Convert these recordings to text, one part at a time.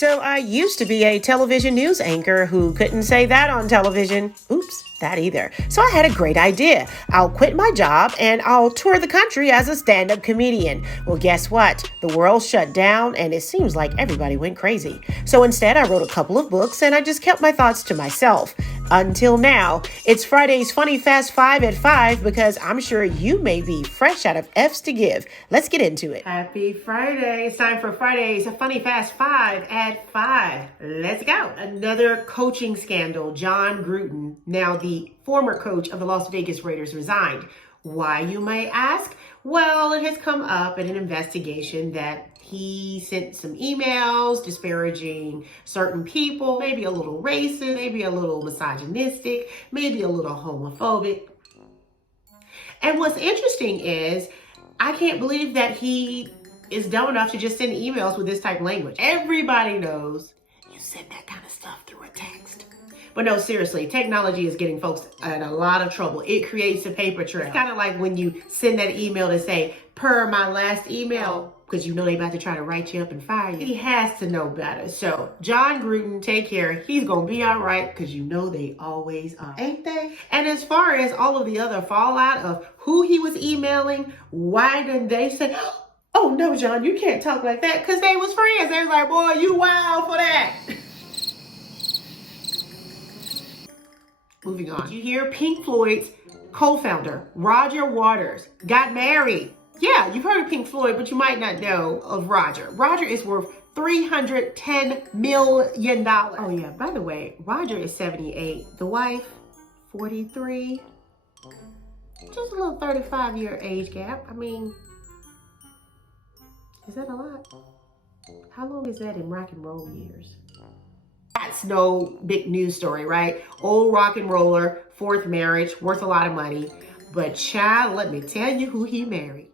So I used to be a television news anchor who couldn't say that on television. Oops, that either. So I had a great idea. I'll quit my job and I'll tour the country as a stand-up comedian. Well, guess what? The world shut down and it seems like everybody went crazy. So instead, I wrote a couple of books and I just kept my thoughts to myself. Until now, it's Friday's Funny Fast 5 at 5 because I'm sure you may be fresh out of F's to give. Let's get into it. Happy Friday. It's time for Friday's Funny Fast 5 at 5. Let's go. Another coaching scandal. Jon Gruden, now the former coach of the Las Vegas Raiders, resigned. Why, you may ask? Well, it has come up in an investigation that he sent some emails disparaging certain people, maybe a little racist, maybe a little misogynistic, maybe a little homophobic. And what's interesting is, I can't believe that he is dumb enough to just send emails with this type of language. Everybody knows you send that kind of stuff through a text. But no, seriously, technology is getting folks in a lot of trouble. It creates a paper trail. It's kind of like when you send that email to say, per my last email, because you know they about to try to write you up and fire you. He has to know better. So, Jon Gruden, take care. He's going to be all right because you know they always are. Ain't they? And as far as all of the other fallout of who he was emailing, why didn't they say, oh no, Jon, you can't talk like that, because they was friends. They was like, boy, you wild for that. Moving on. Did you hear Pink Floyd's co-founder, Roger Waters, got married? Yeah, you've heard of Pink Floyd, but you might not know of Roger. Roger is worth $310 million. Oh yeah, by the way, Roger is 78. The wife, 43. Just a little 35-year age gap. I mean, is that a lot? How long is that in rock and roll years? That's no big news story, right? Old rock and roller, fourth marriage, worth a lot of money. But child, let me tell you who he married.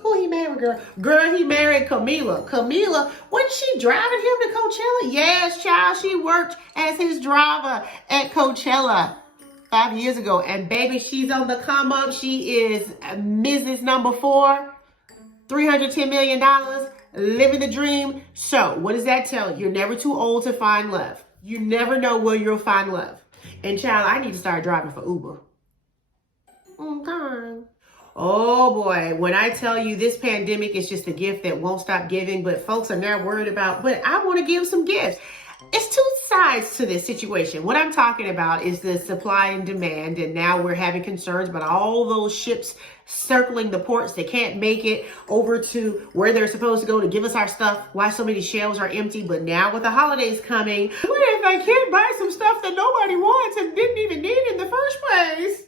Who he married, girl? Girl, he married Camila. Camila, wasn't she driving him to Coachella? Yes, child, she worked as his driver at Coachella 5 years ago. And baby, she's on the come up. She is Mrs. Number 4, $310 million. Living the dream. So what does that tell you? You're never too old to find love. You never know where you'll find love. And child, I need to start driving for Uber. Okay. Oh boy, when I tell you this pandemic is just a gift that won't stop giving, but folks are not worried about, but I want to give some gifts. It's two sides to this situation. What I'm talking about is the supply and demand, and now we're having concerns about all those ships circling the ports. They can't make it over to where they're supposed to go to give us our stuff. Why so many shelves are empty? But now with the holidays coming, what if I can't buy some stuff that nobody wants and didn't even need in the first place?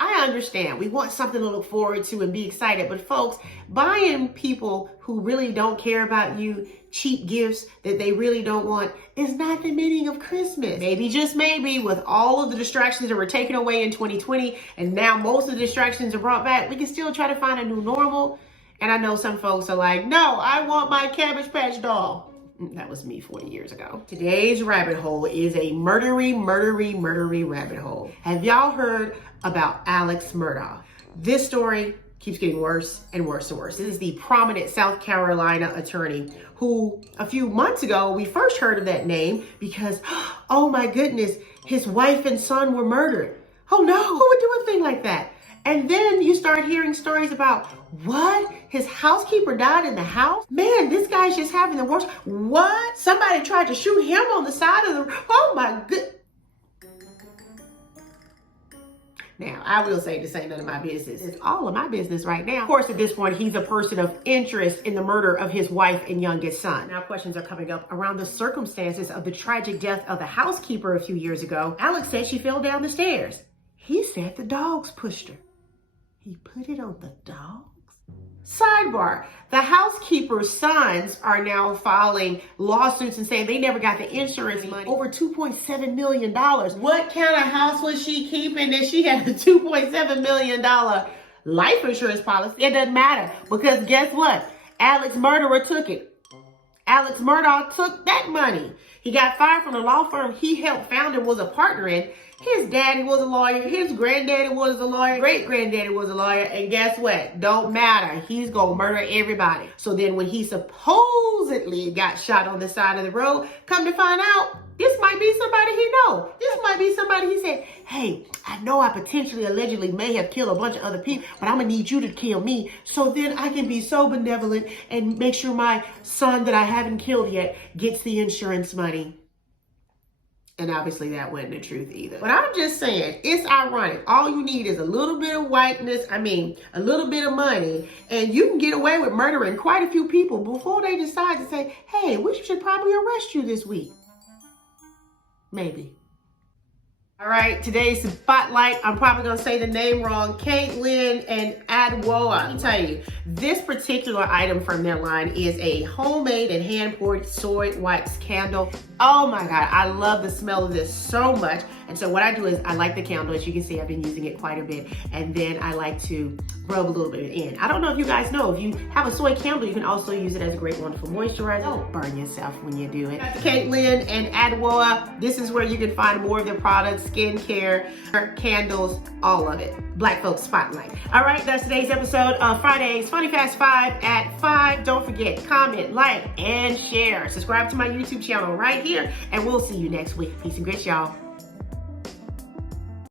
I understand. We want something to look forward to and be excited. But folks, buying people who really don't care about you cheap gifts that they really don't want is not the meaning of Christmas. Maybe, just maybe, with all of the distractions that were taken away in 2020 and now most of the distractions are brought back, we can still try to find a new normal. And I know some folks are like, no, I want my Cabbage Patch doll. That was me 40 years ago. Today's rabbit hole is a murdery rabbit hole. Have y'all heard about Alex Murdaugh? This story keeps getting worse and worse and worse. This is the prominent South Carolina attorney who a few months ago, we first heard of that name because, oh my goodness, his wife and son were murdered. Oh no, who would do a thing like that? And then you start hearing stories about, what? His housekeeper died in the house? Man, this guy's just having the worst. What? Somebody tried to shoot him on the side of the, oh my good. Now, I will say this ain't none of my business. It's all of my business right now. Of course, at this point, he's a person of interest in the murder of his wife and youngest son. Now, questions are coming up around the circumstances of the tragic death of the housekeeper a few years ago. Alex said she fell down the stairs. He said the dogs pushed her. He put it on the dogs? Sidebar, the housekeeper's sons are now filing lawsuits and saying they never got the insurance money, over $2.7 million. What kind of house was she keeping that she had a $2.7 million life insurance policy? It doesn't matter, because guess what? Alex murderer took it. Alex Murdaugh took that money. He got fired from the law firm he helped found and was a partner in. His daddy was a lawyer. His granddaddy was a lawyer. Great-granddaddy was a lawyer. And guess what? Don't matter. He's going to murder everybody. So then when he supposedly got shot on the side of the road, come to find out, this might be somebody he know. This might be somebody he said, hey, I know I potentially, allegedly may have killed a bunch of other people, but I'm going to need you to kill me so then I can be so benevolent and make sure my son that I haven't killed yet gets the insurance money. And obviously that wasn't the truth either. But I'm just saying, it's ironic. All you need is a little bit of whiteness, a little bit of money, and you can get away with murdering quite a few people before they decide to say, hey, we should probably arrest you this week. Maybe. All right, today's spotlight, I'm probably going to say the name wrong, Caitlin and Adwoa. Let me tell you, this particular item from their line is a homemade and hand-poured soy wax candle. Oh my God, I love the smell of this so much. And so what I do is I light the candle. As you can see, I've been using it quite a bit. And then I like to rub a little bit in. I don't know if you guys know, if you have a soy candle, you can also use it as a great wonderful moisturizer. Don't burn yourself when you do it. Caitlin and Adwoa, this is where you can find more of their products, skincare, candles, all of it. Black Folks Spotlight. All right, that's today's episode of Friday's Funny Fast 5 at 5. Don't forget, comment, like, and share. Subscribe to my YouTube channel right here, and we'll see you next week. Peace and grits, y'all.